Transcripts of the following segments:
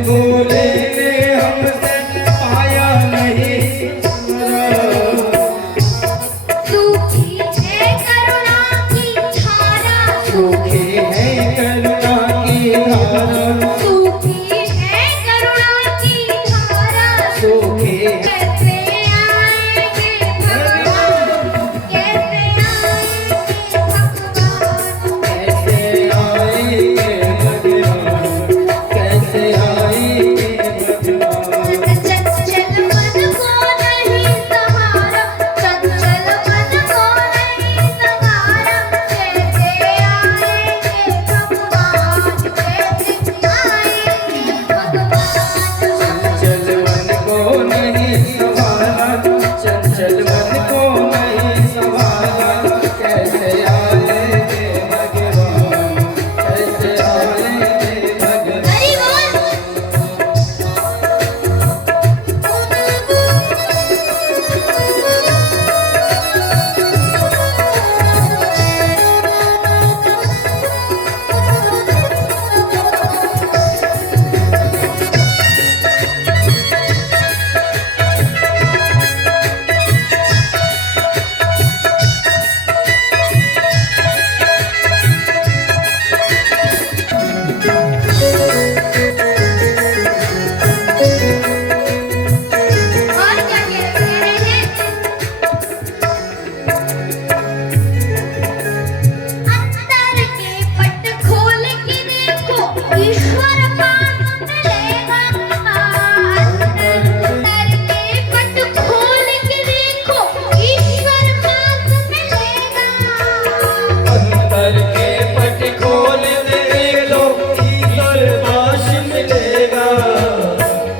भोले ने हमसे पाया नहीं सूखी है करुणा की धारा, सूखी है करुणा की धारा, सूखी है करुणा की धारा, सूखी कैसे आएंगे भगवान, कैसे आएंगे भगवान, कैसे आएंगे भगवान, कैसे आएंगे भगवान। चंचल मन को नहीं सहारा, चंचल मन को नहीं सहारा, कैसे आएंगे भगवान, कैसे आएंगे भगवान। चंचल मन को नहीं संभाला, चंचल मन को नहीं संभाला, कैसे आएंगे भगवान, कैसे आएंगे भगवान। हरि बोल। और क्या कह रहे हैं? अंदर के पट खोल के देखो, ईश्वर पास मिलेगा। अंदर के पट खोल के देखो, ईश्वर पास मिलेगा। अंतर के पट खोल दे लो, ईश्वर पास मिलेगा।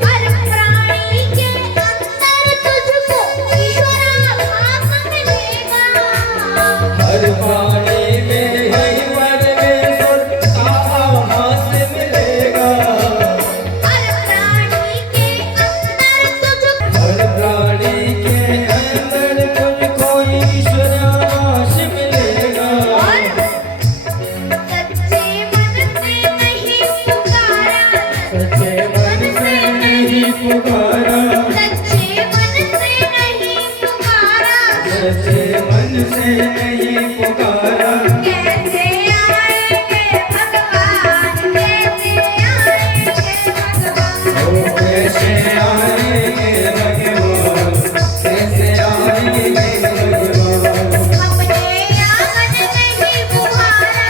हर प्राणी के अंदर तुझको ईश्वर आभास मिलेगा। हर प्राणी में है परमेश्वर का आभास मिलेगा। हर प्राणी के अंदर तुझको हर प्राणी के अंदर तुझको ईश्वर आभास मिलेगा। सच्चे मन से नहीं पुकारा, सच्चे मन से नहीं पुकारा, सच्चे मन से नहीं पुकारा, सच्चे मन से नहीं पुकारा। कैसे आएंगे भगवान, कैसे आएंगे भगवान। ओ कैसे आएंगे भगवान, कैसे आएंगे भगवान। अपने आंगन नहीं बुहारा,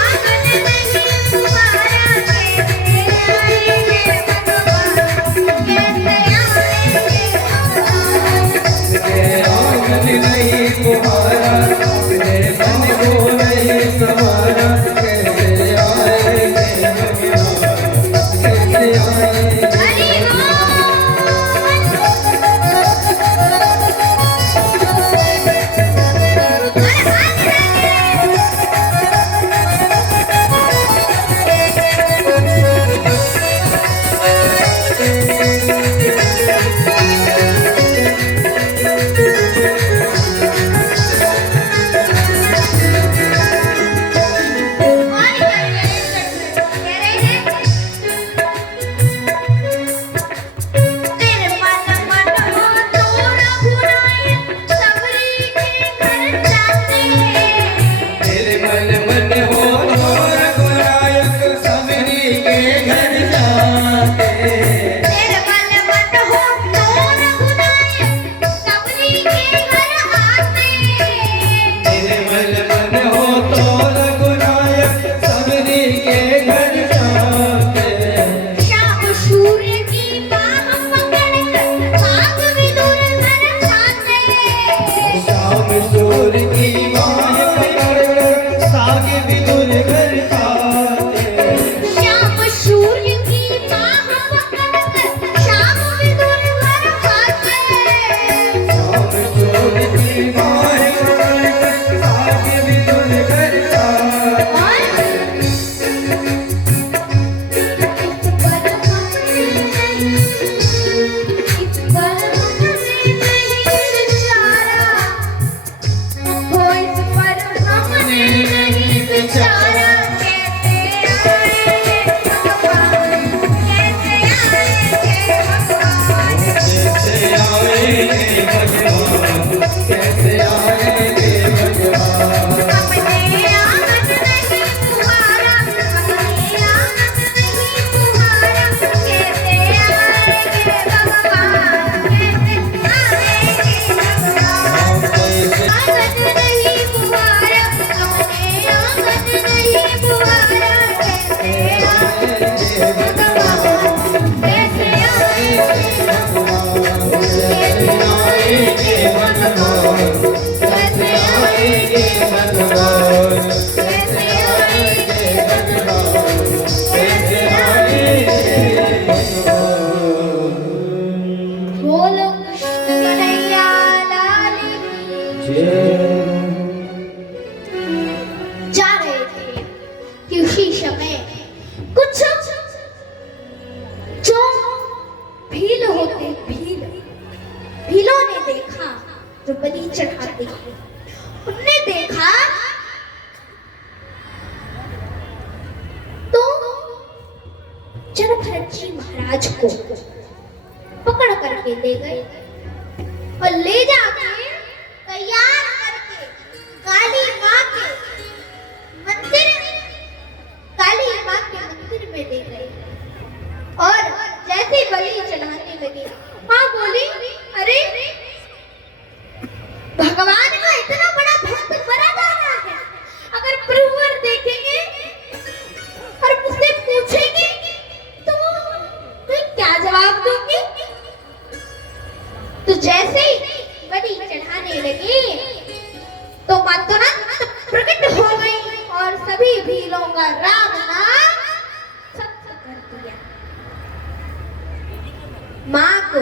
आंगन नहीं बुहारा, कैसे आएंगे भगवान, कैसे आएंगे भगवान। तेरे आंगन नहीं तुम्हारा, तेरे मन को नहीं संवारा, कैसे आएंगे भगवान, कैसे आएंगे। हरि तेरे मन मन हो तो रघुराई, सबरी के घर जाते। तेरे मन हो तो रघुनायक सबरी के घर जाते। तेरे मन मन हो तो रघुराई, सबरी के घर आते। तेरे मन हो तो रघुनायक सबरी के घर जाते। श्याम सूर्य की बाह पकड़कर भाग विदुर घर खाते। शाम सूर्य की बाह पकड़कर साग विदुर घर खाते। श्याम सूर्य की बाह पकड़कर श्याम विदुर घर खाते। शाम सूर्य की बाह पकड़कर साग विदुर घर खाते। इस पर हमने नहीं विचारा, हो इस पर हमने नहीं विचारा। जड़ भरत जी महाराज को पकड़ करके ले गए और ले जाके तैयार करके काली माँ के मंदिर में ले गए और जैसे बलि चढ़ाने लगे माँ बोली, अरे भगवान का इतना बड़ा भक्त बना डाला है, अगर प्रभुवर देखेंगे और मुझसे पूछेंगे तो मैं क्या जवाब दूंगी। तो जैसे ही बलि चढ़ाने लगे तो माँ तुरंत प्रकट हो गई और सभी भीलों का राम नाम सत्य कर दिया। माँ को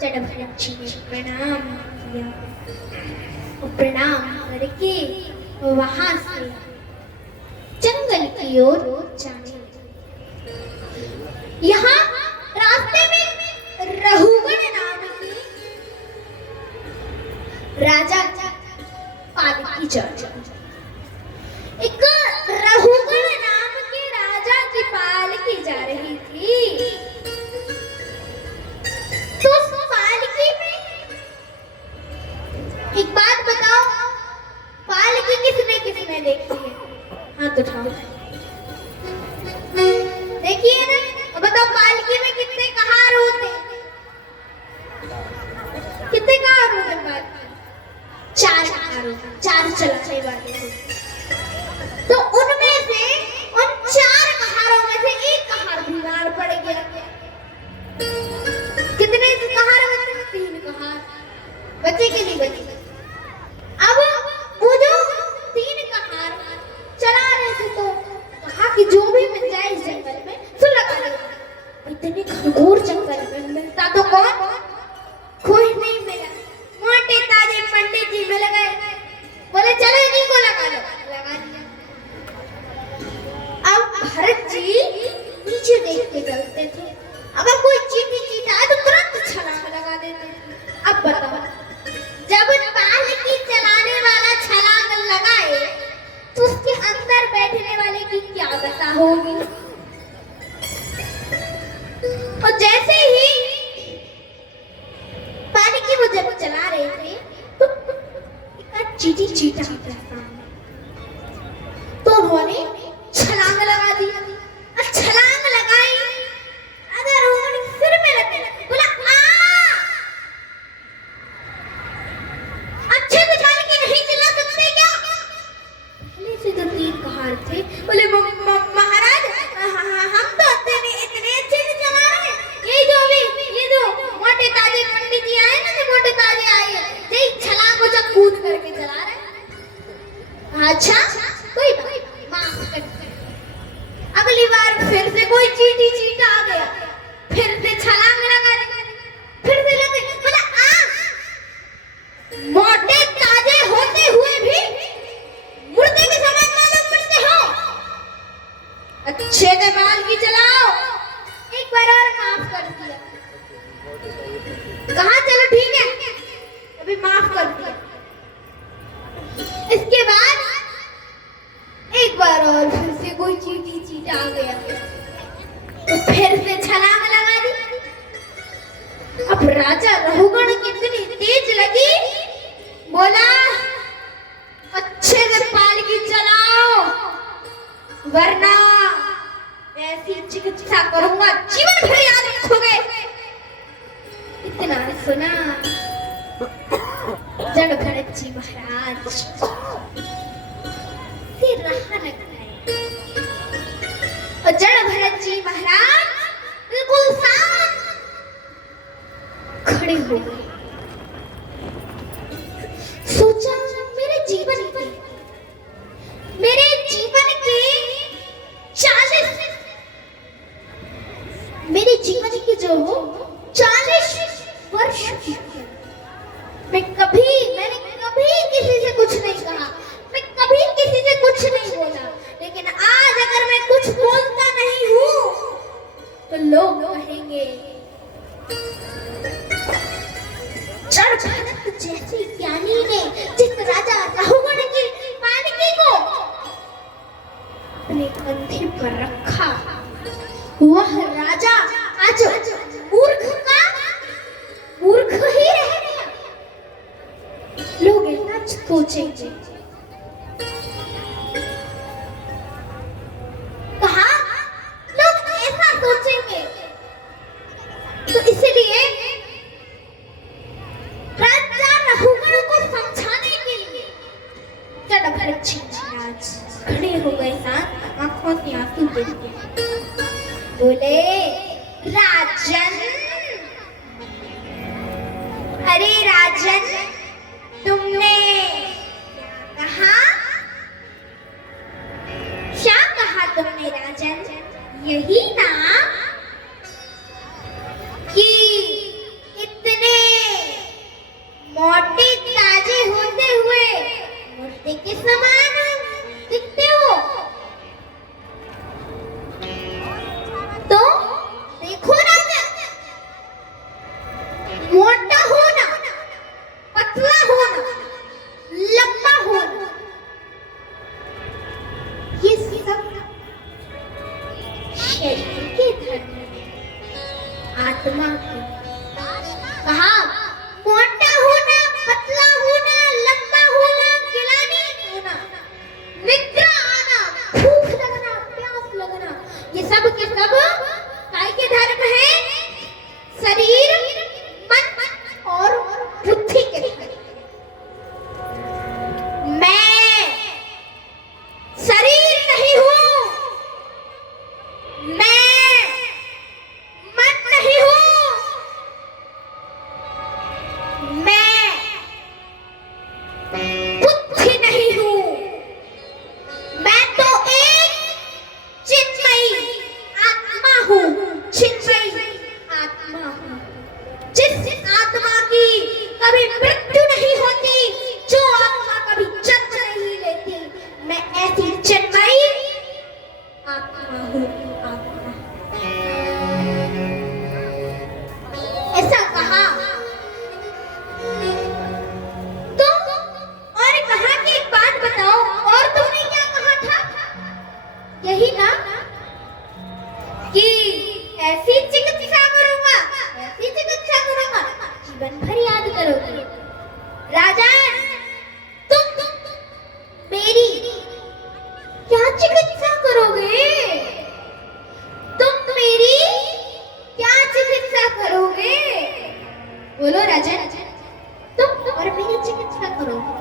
जड़ भरत जी ने प्रणाम किया और प्रणाम करके वहां से जंगल की ओर जाने लगे। यहाँ रास्ते में रहुगण नाम की राजा पालकी चढ़, एक रहुगण नाम के राजा की पालकी जा रही थी। तो उस पालकी में एक बात बताओ, पालकी किसने किसने देखी है? हाथ उठाओ। देखिए ना, अब बताओ पालकी में कितने कहार होते हैं? कितने कहार होते हैं? चार कहार होते हैं, चार चलाने वाले होते। तो उनमें से उन चार कहारों में से एक कहार बीमार पड़ गया। कितने कहार बचे? 3 कहार बचे के नहीं बचे। अब वो जो 3 कहार चला रहे थे तो कहा कि जो भी मिल जाए इस जंगल में सुन लगा ले। इतने घनघोर जंगल में मिलता तो कौन? कोई नहीं मिला। मोटे ताजे पंडित जी मिल गए, बोले चलो इन्हीं को लगा लो। लगा दिया। अब भरत जी नीचे देख के चलते थे, अगर कोई चींटी चींटा है तो तुरंत छलांग लगा देते। अब बताओ, जब पालकी चलाने वाला छलांग लगाए तो उसके अंदर बैठने वाले की क्या दशा होगी? और जैसे ही पालकी वो जब चला रहे थे तो एक चींटी चींटा तो उन्होंने छलांग लगा दी। छलांग लगाई, अगर उन्होंने सिर में लगे बोला अच्छे से पालकी नहीं चला सकते क्या? पहले से जो 3 कहार थे बोले महाराज हम तो इतने अच्छे से चला रहे हैं। ये जो मोटे ताजे पंडित जी आए ना, जो मोटे ताजे आए यही छलांग को जब कूद करके चला रहे। अच्छा कोई माफ कर, अगली बार फिर से कोई चींटी चींटा आ गया, फिर से छलांग लगा रहे, फिर से लगे बोला मोटे ताजे होते हुए भी मुर्दे के समान मालूम पड़ते हो। अच्छे से पालकी चलाओ। एक बार और माफ कर दिया। कहा चलो ठीक है, अभी माफ कर दिया। इसके बाद एक बार और फिर से कोई चींटी चींटा आ गया तो फिर से छलांग लगा दी। अब राजा रहुगण कितनी तेज लगी, बोला अच्छे से पालकी चलाओ वरना ऐसी चिकित्सा करूंगा जीवन भर याद रखोगे। इतना सुना जड़ भरत जी महाराज फिर रहा न गए और जड़ भरत जी महाराज बिल्कुल शांत खड़े हो गए। सोचा मेरे जीवन के 40 वर्ष मैंने कभी किसी से कुछ नहीं कहा, मैं कभी किसी से कुछ नहीं बोला, लेकिन आज अगर मैं कुछ बोलता नहीं हूँ तो लोग कहेंगे जड़ भरत जैसे ज्ञानी ने जिस राजा रहुगण की पालकी को अपने कंधे पर रखा वह राजा आज मूर्ख का मूर्ख ही रह गया। लोग ऐसा सोचेंगे, कहा लोग ऐसा सोचेंगे, तो इसलिए राजा रघुगण को समझाने के लिए जड़भरत महाराज खड़े हो गए, साथ आंखों से आंसू देख के बोले, राजन, अरे राजन, तुमने कहा, क्या कहा तुमने राजन? यही ना कि इतने मोटे ताजे होते हुए मुर्दे के समान दिखते हो। तो देखो ना, मोटा होना, पतला होना, लंबा होना, ये सब शरीर के धर्म है, आत्मा के। कहा मोटा होना, पतला होना, लंबा होना, गिलानी होना, निद्रा आना, भूख लगना, प्यास लगना, ये सब के सब काय के धर्म है? शरीर, मन और बुद्धि के धर्म। मैं शरीर नहीं हूं, मैं मन नहीं हूं, मैं बुद्धि नहीं हूं, मैं तो एक चिन्मयी आत्मा हूं, चिन्मयी आत्मा हूं, जिस आत्मा की कभी मृत्यु नहीं होती, जो आत्मा कभी जन्म नहीं लेती, मैं ऐसी चिन्मयी आत्मा हूं, आत्मा। ऐसा कहा तो और कहा कि एक बात बताओ, और तुमने क्या कहा था? यही ना कि ऐसी चिकित्सा करूंगा, ऐसी चिकित्सा करूंगा, जीवन भर याद करोगे। राजा, तुम मेरी क्या चिकित्सा करोगे? तुम मेरी क्या चिकित्सा करोगे? बोलो राजन, तुम और मेरी चिकित्सा करोगे?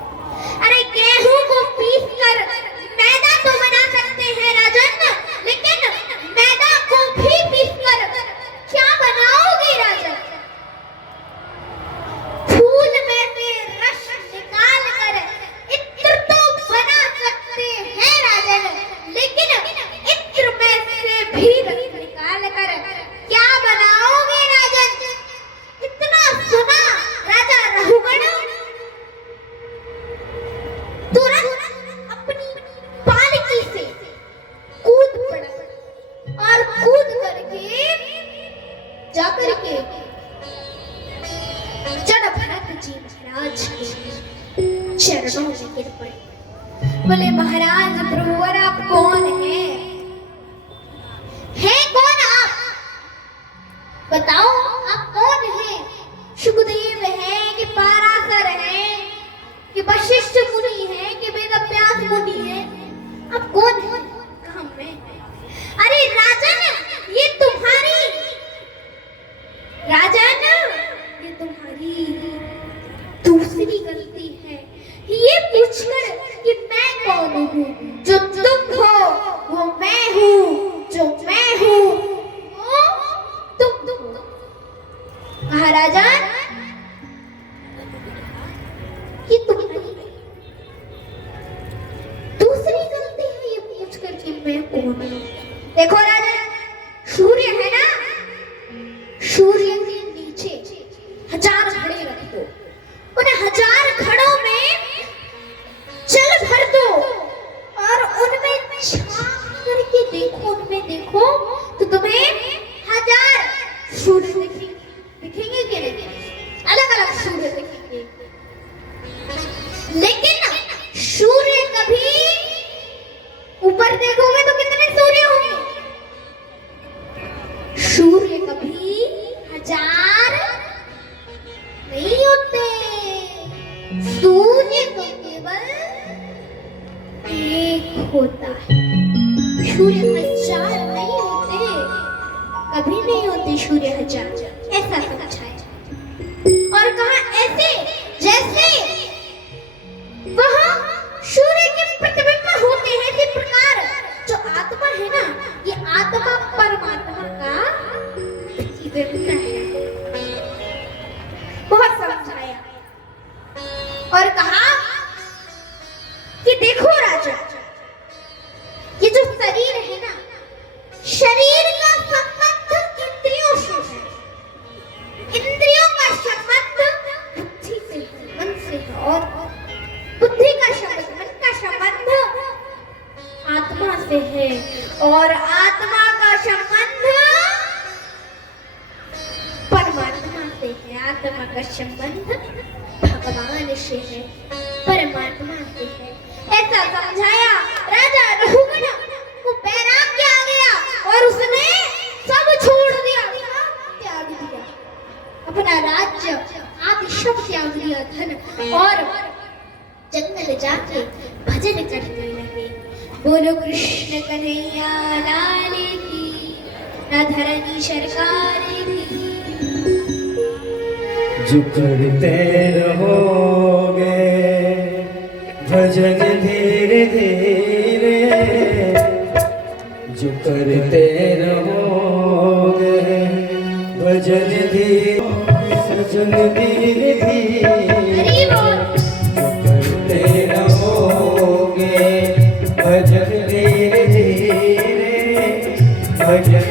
अरे गेहूं को पीस कर मैदा तो बना सकते हैं राजन, लेकिन मैदा को भी पीस कर क्या बनाओगे राजन? फूल में से रस निकाल कर इत्र तो बना सकते हैं राजन, लेकिन इत्र में से भी रस निकाल कर क्या बनाओगे राजन? इतना सुना राजा रघुगण तुरंत अपनी पालकी से कूद पड़ा और कूद करके जाकर के जड़भरत जी महाराज के चरणों में गिर पड़े। बोले, महाराज प्रभुवर, आप कौन हैं? कौन आप? बताओ, आप कौन हैं? सुखदेव हैं कि पराशर हैं कि वशिष्ठ मुनि हैं कि वेदव्यास मुनि हैं? आप कौन हैं? कहाँ मैं? अरे राजन, ये तुम्हारी दूसरी गलती है, ये पूछकर कि मैं कौन हूँ। जो तुम हो वो मैं हूँ, जो मैं हूँ वो तुम हो। महाराजा, ये तुम्हारी दूसरी गलती है, ये पूछकर कि मैं कौन हूँ। देखो राजा, सूर्य है ना, सूर्य के नीचे 1000 घड़े रख दो, उन 1000 घड़ों में जल भर दो और उनमें झांक करके देखो, उनमें देखो तो तुम्हें 1000 सूर्य दिखेंगे कि नहीं? अलग अलग सूर्य दिखेंगे, लेकिन सूर्य कभी ऊपर देखोगे तो कितने सूर्य होंगे? सूर्य हजार नहीं होते, कभी नहीं होते सूर्य हजार, ऐसा समझाया। और कहा ऐसे जैसे वहाँ सूर्य के प्रतिबिंब होते हैं, इसी प्रकार जो आत्मा है ना, ये आत्मा परमात्मा का प्रतिबिंब है। बहुत समझाया और कहा कि देखो राजा, ये जो शरीर है ना, शरीर का संबंध इंद्रियों से है, इंद्रियों का संबंध बुद्धि से है, मन से है, और बुद्धि का संबंध, मन का संबंध आत्मा से है, और आत्मा का संबंध परमात्मा से है। आत्मा का संबंध भगवान से है, परमात्मा से है, ऐसा समझाया। राजा रघुगण को वैराग्य आ गया और उसने सब छोड़ दिया, सब त्याग दिया, अपना राज्य आदि सब त्याग दिया, धन, और जंगल जाके भजन करने लगे। बोलो कृष्ण कन्हैया लाल की, राधा रानी सरकार की। जो करते रहोगे भजन धीरे धीरे, जो करते रहोगे भजन धीरे, भजन धीरे धीरे, जो करते रहोगे भजन धीरे धीरे, भजन